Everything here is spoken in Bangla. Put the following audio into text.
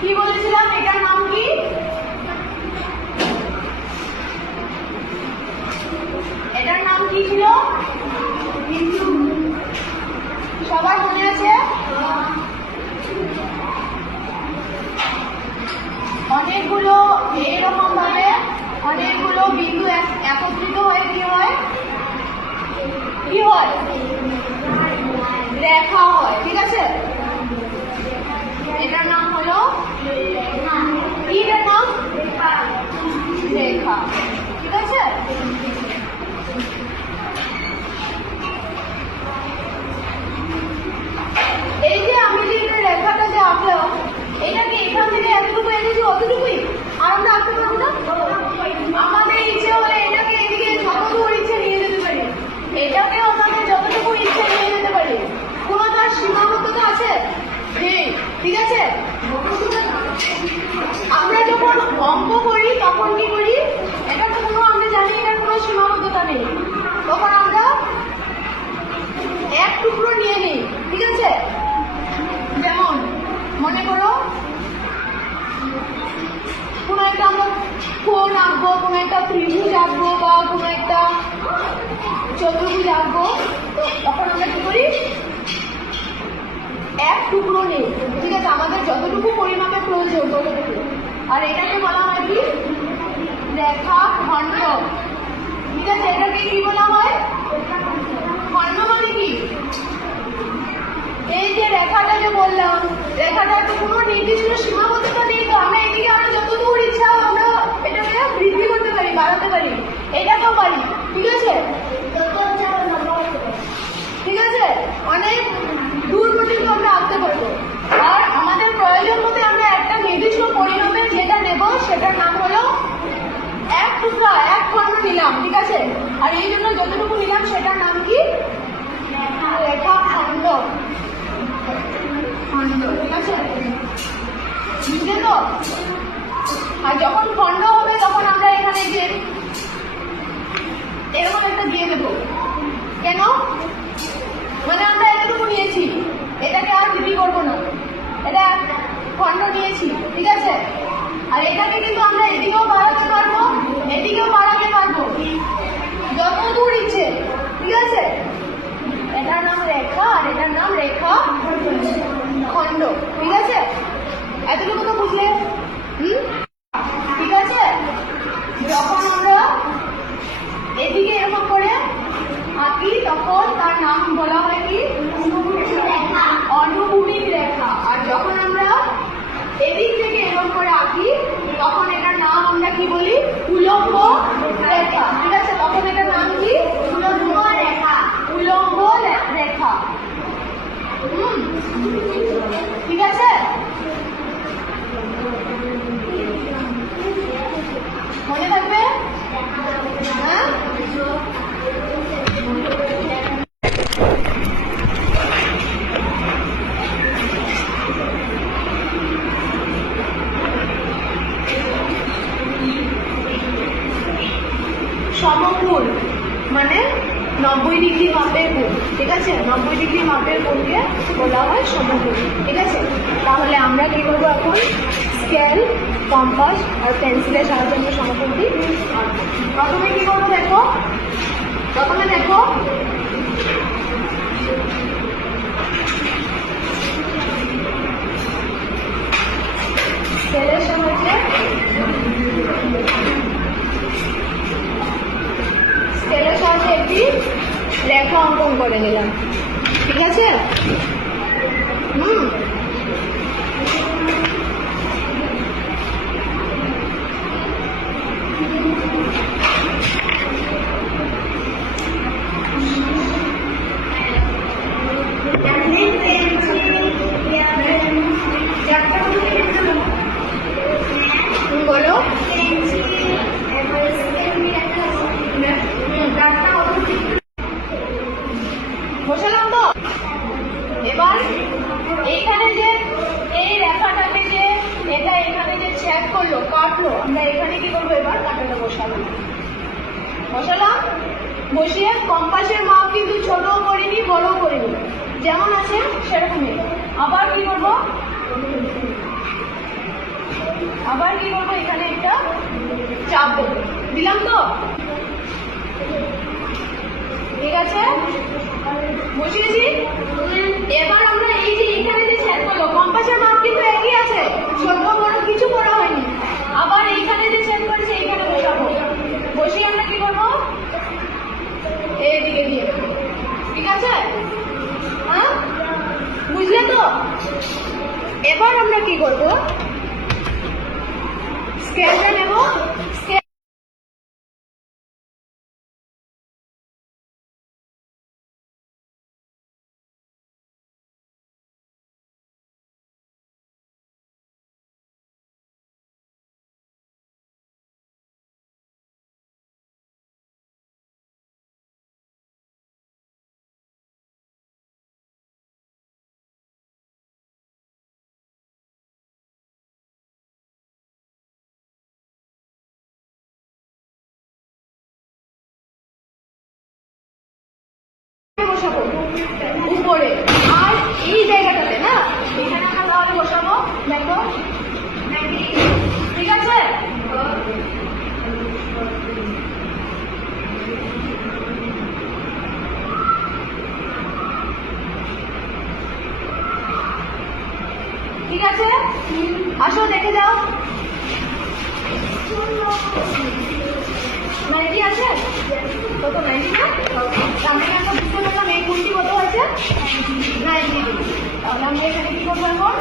কি বলেছিলাম, এটার নাম কি? এটার নাম কি ছিল? সবার মনে আছে? অনেকগুলো এইরকম ভাবে অনেকগুলো বিন্দু একত্রিত হয়ে কি হয়? কি হয়? রেখা হয়। ঠিক আছে, এটার নাম হলো কি? এটার নাম রেখা। ঠিক আছে, এই যে আমি যে রেখাটা যে আঁকলাম, এটা কি এখান থেকে এতটুকু এনেছি অতটুকুই? আর আমরা আঁকতে পারবো না? আমাদের ইচ্ছে হলে এটাকে এদিকে যতটুকু ইচ্ছে নিয়ে যেতে পারি, এটাকেও আমাদের যতটুকু ইচ্ছে নিয়ে যেতে পারি। কোনো তার সীমাবদ্ধতা আছে? ঠিক আছে, আমরা যখন অঙ্ক করি তখন কি করি? এটা তো কোনো, আমরা জানি এটার কোনো সীমাবদ্ধতা নেই, তখন আমরা এক টুকরো নিয়ে নিই। ঠিক আছে, যেমন মনে করো কোনো একটা আমরা কোণ আঁকবো, কোনো একটা ত্রিভুজ আঁকবো বা কোনো একটা চতুর্ভুজ আঁকবো, তো তখন আমরা কি করি? এক টুকরো নেই। ঠিক আছে, আমাদের যতটুকু পরিমাপের প্রয়োজন ততটুকু। আর এটাকে বলা হয় কি? রেখা খণ্ড। ঠিক আছে, এটাকে কি বলা হয়? খণ্ড। মানে কি? এই যে রেখাটা যে বললাম, রেখাটার তো কোনো নির্দিষ্ট সীমাবদ্ধতা নেই, তো আমরা এদিকে আমরা যতদূর ইচ্ছা আমরা এটাকে বৃদ্ধি করতে পারি, বাড়াতে পারি, এটাকেও পারি। ঠিক আছে, ঠিক আছে, অনেক দূর পর্যন্ত আমরা আঁকতে পারবো। আর আমাদের প্রয়োজন মতো আমরা একটা নির্দিষ্ট পরিমাপে যেটা নেব সেটার নাম হলো এক টুকরা, এক খণ্ড নিলাম। ঠিক আছে, আর এই জন্য যতটুকু নিলাম সেটার নাম কি? রেখা খণ্ড। ঠিক আছে, বুঝলে তো? আর যখন খণ্ড হবে তখন আমরা এখানে যে এরকম একটা দিয়ে দেবো। কেন? মানে আমরা এতটুকু নিয়েছি, এটাকে আর বৃদ্ধি করবো না, এটা খণ্ড নিয়েছি। ঠিক আছে, আর এটাকে কিন্তু আমরা এদিকেও বাড়াতে পারবো, এদিকেও বাড়াতে পারবো, যত দূর ইচ্ছে। ঠিক আছে, এটার নাম রেখা আর এটার নাম রেখা খণ্ড। ঠিক আছে, এতটুকু তো বুঝলে? ঠিক আছে, যখন আমরা এদিকে এরকম করে আঁকি তখন তার নাম বলা হয় কি? অনুভূমিক রেখা। আর যখন আমরা এদিক থেকে এরকম করে আঁকি তখন এটার নাম আমরা কি বলি? উলম্ব রেখা। ঠিক আছে, তখন এটার নাম কি? উলম্ব রেখা। উলম্ব রেখা। ঠিক আছে, মনে থাকবে? হ্যাঁ, সমকোণ মানে 90 ডিগ্রি মাপের কোণ। ঠিক আছে, 90 ডিগ্রি মাপের কোণকে বলা হয় সমকোণ। ঠিক আছে, তাহলে আমরা কি করবো এখন? স্কেল, কম্পাস আর পেন্সিলের সাহায্যে আমরা সমকোণটি আঁকবো। প্রথমে কি করবো দেখো, প্রথমে দেখো স্কেলের সাহায্যে একটি রেখা অঙ্কন করে নিলাম। ঠিক আছে, বলো। বসালাম তো। এবার এইখানে যে এই রেখাটাকে যে এটা এখানে যে ছেদ করলো, কাটলো, আমরা এখানে কি করবো? এবার কাটাটা বসালাম। বসিয়ে কম্পাসের মাপ কিন্তু ছোটও করিনি বড়ও করিনি, যেমন আছে সেরকমই। আবার কি করবো? করবো, এখানে একটা চাপ দেবো, দিলাম তো, ঠিক আছে, বসিয়েছি। এবার আমরা এই যে এখানে যে ছেদ করলো, কম্পাসের মাপ কিন্তু একই আছে, ছোট বড় কিছু করা হয়নি। আবার এইখানে যে ছেদ করেছে এইখানে বসাবো, বসিয়ে আমরা কি করবো, এইদিকে দিয়ে দেবো, ঠিক আছে, হ্যাঁ বুঝলে তো? এবার আমরা কি করবো, স্কেলটা নেব, স্কেল বসাবো উপরে, আর এই জায়গাটাতে না, এখানে আমরা তাহলে বসাবো, দেখো, ঠিক আছে, ঠিক আছে, আসো দেখে যাও, নাইটি আছে, কত নাইটি না, সামনে আমরা বুঝতে পারলাম এই কুর্তি কত আছে, 90 ডিগ্রি। তাহলে আমরা এখানে কি করবো এখন,